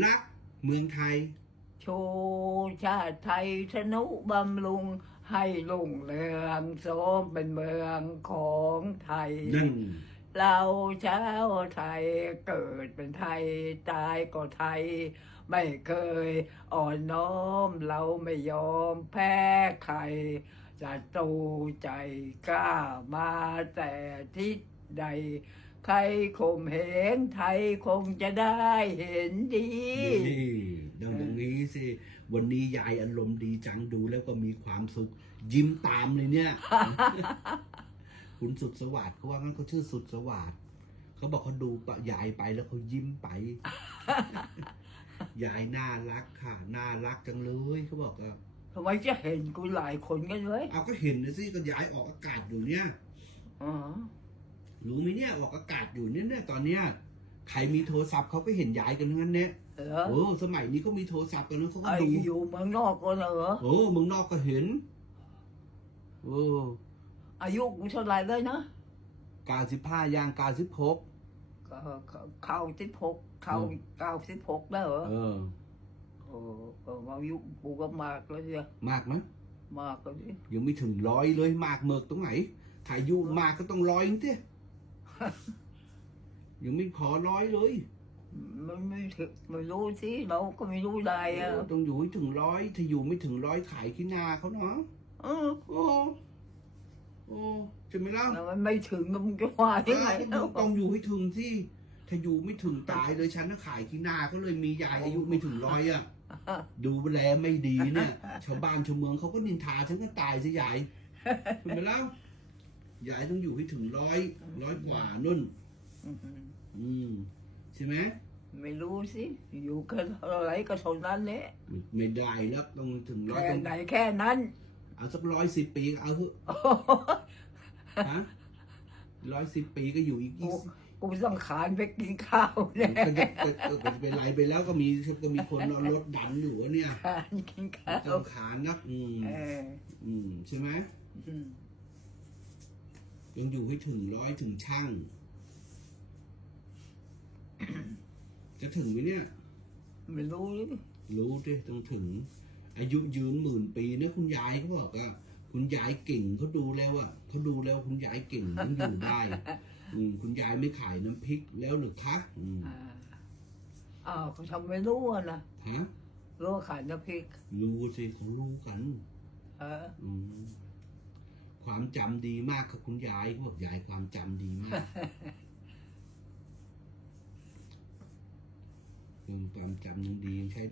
รักเมืองไทยชูชาติไทยชนุบำรุง ให้ลุ่งเรืองโสมเป็นเมืองของไทย นั่น เราชาวไทยเกิดเป็นไทย ตายก็ไทย ไม่เคยอ่อนน้อมเราไม่ยอมแพ้ใครจะตูใจกล้ามาแต่ทิศใด ใครข่มเหงไทยคงจะได้เห็นดี นี่ดังอย่างนี้สิ วันนี้ยายอารมณ์ดีจังดูแล้วก็มีความสุข ยิ้มตามเลยเนี่ย คุณสุดสวัสดิ์เขาว่างั้นเขาชื่อสุดสวัสดิ์เขาบอกเขาดูปะยายไปแล้วเขายิ้มไป ยายน่ารักค่ะ น่ารักจังเลยเขาบอกว่าทำไมจะเห็นกูหลายคนกันเลยเอาก็เห็นนะสิก็ยายออกอากาศอยู่เนี่ยอ๋อ รู้ไหมเนี่ยออกอากาศอยู่เนี่ยเนี่ยตอนเนี้ยใครมีโทรศัพท์เขาก็เห็นยายกันทั้งนั้นเนี่ยเหรอโอ้สมัยนี้ก็มีโทรศัพท์กันแล้วเขาก็ไอ้ดูอยู่เมืองนอกก็เหรอโอ้เมืองนอกก็เห็นโอ้อายุกูเท่าไหร่เลยนะเก้าสิบห้าย่างเก้าสิบหกก็เข้าสิบหกเข้าอืมเก้าสิบหกแล้วเหรอเออโอ้เอออายุกูก็มากแล้วเนี่ยมากไหมมากแล้วดิยังไม่ถึงร้อยเลยมากเมิกตรงไหนถ้าอายุมากก็ต้องร้อยเตี้ย ยังไม่พอร้อยเลย มันไม่ถึงไม่รู้สิเราก็ไม่รู้ได้อะต้องอยู่ให้ถึงร้อยถ้าอยู่ไม่ถึงร้อยขายขี้นาเขาเนาะเออโอ้โอ้ใช่ไหมล่ะแต่มันไม่ถึงก็มึงจะว่ายังไงต้แล้อวงต้องอยู่ให้ถึงสิถ้าอยู่ไม่ถึงตายเลยฉันน่ะขายขี้นาเขาเลยมียายอายุไม่ถึงร้อยอะดูแลไม่ดีเนี่ยชาวบ้านชาวเมืองเขาก็นินทาฉันก็ตายสิยายเห็นไหมล่ะ ยายต้องอยู่ให้ถึงร้อยร้อยกว่านุ่น อืมใช่ไหมไม่รู้สิ อยู่กันเท่าไหรก็เท่านั้นแหละไม่ไม่ได้แล้วต้องถึงร้อยแค่ต้องไหนแค่นั้น เอาสักร้อยสิบปีเอาเถอะฮะร้อยสิบปีก็อยู่อีกกูยี่สิบกูต้องขานไปกินข้าวเนี่ยก็จะก็ก็ก็จะเป็นไรไปแล้วก็มีก็มีคนเอารถดันอยู่อะเนี่ยขานกินข้าวต้องขานนักอืมเอออืมใช่ไหมอืม ยังอยู่ให้ถึงร้อยถึงช่าง จะถึงไหมเนี่ย ไม่รู้เลยรู้ดิต้องถึง อายุยืนหมื่นปีนะคุณยายเขาบอกอะคุณยายเก่งเขาดูแล้วอะเขาดูแล้วคุณยายเก่งต้องอยู่ได้ อืมคุณยายไม่ขายน้ำพริกแล้วหรือคะอืมอ่าอ้าวเขาทำไม่รู้อะนะฮะรู้ว่าขายน้ำพริก รู้สิเขารู้กัน เอออืม ความจำดีมากครับคุณยายเขาบอกยายความจำดีมากอืมความจำยังดียังใช้